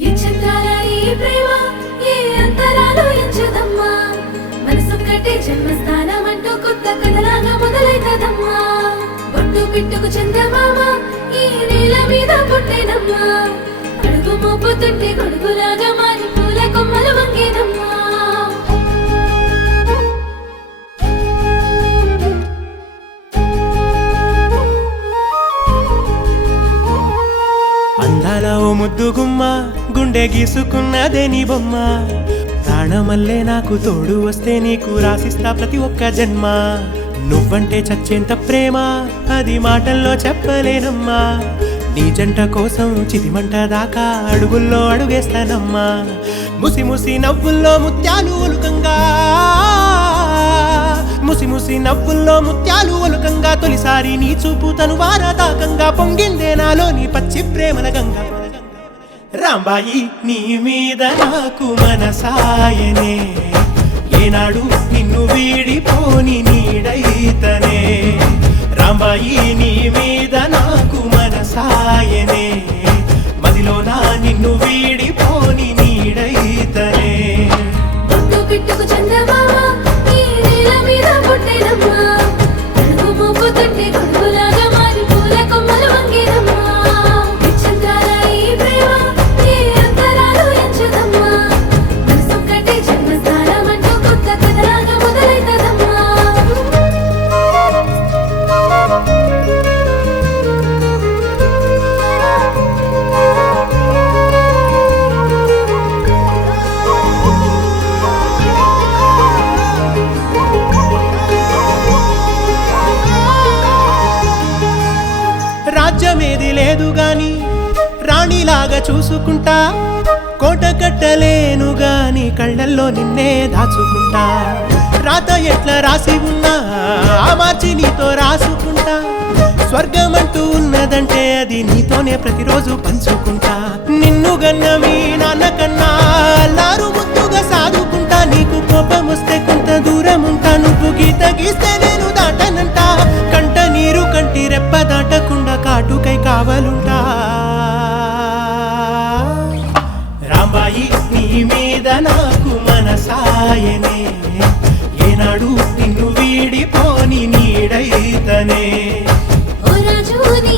ఈ చంద్రాల ఈ ప్రేమ ఏ అంతరాలు ఎంచదమ్మా మనసొక్కటే జన్మస్థానం అంటూ కొత్త కథలాగా మొదలైతదమ్మా బొట్టు పిట్టుకు చందమామ ఈ నేల మీద పుట్టేనమ్మా అడుగు మోపుతుంటే గొడుగులాగా మారి పూల కొమ్మలు వంగేనమ్మా అందాల ఓ ముద్దుగుమ్మ గుండె గీసుకున్నదే నీ బొమ్మ ప్రాణమల్లే నాకు తోడు వస్తే నీకు రాసిస్తా ప్రతి ఒక్క జన్మ నువ్వంటే చచ్చేంత ప్రేమ అది మాటల్లో చెప్పలేనమ్మా నీ జంట కోసం చితిమంట దాకా అడుగుల్లో అడుగేస్తానమ్మా ముసి ముసి నవ్వుల్లో ముత్యాలు ఒలుకంగా ముసి ముసి నవ్వుల్లో ముత్యాలు ఒలుకంగా తొలిసారి నీ చూపు తను వారదాకంగా పొంగిందే నాలో నీ పచ్చి ప్రేమల గంగా రాంబాయి నీ మీద నాకు మనసాయనే ఏనాడు నిన్ను వీడిపోని నీడైతనే రాంబాయి నీ మీద నాకు మనసాయనే మదిలోనా నిన్ను వీడిపోని నీడైతనే బొట్టు పిట్టుకు చందమామ ఈ నేల మీద పుట్టేనమ్మా అడుగు మోపుతుంటే గొడుగులాగా మారి పూల కొమ్మలు వంగేనమ్మా ఈ చంద్రాల ఈ ప్రేమ ఏ అంతరాలు ఎంచదమ్మా మనసొక్కటే జన్మస్థానం అంటూ కొత్త కథలాగా మొదలైతదమ్మా రాజ్యమేది లేదు గాని రాణిలాగా చూసుకుంటా కోట కట్టలేను గాని కళ్ళల్లో నిన్నే దాచుకుంటా రాత ఎట్లా రాసి ఉన్నా ఆ మార్చి నీతో రాసుకుంటా స్వర్గమంటూ ఉన్నదంటే అది నీతోనే ప్రతిరోజు పంచుకుంటా నిన్ను గన్న మీ నాన్న కన్నా అల్లారు ముద్దుగా సాదుకుంటా నీకు కోపం వస్తే కొంత దూరం ఉంటా నువ్వు గీత గీస్తే నేను దాటనంట కంట నీరు కంటి రెప్ప దాటకుండా కాటుకై కావలుంటా రాంబాయి నీ మీద నాకు మనసాయనే ఏనాడు నిన్ను వీడిపోని నీడైతనే ఓ రాజు నీ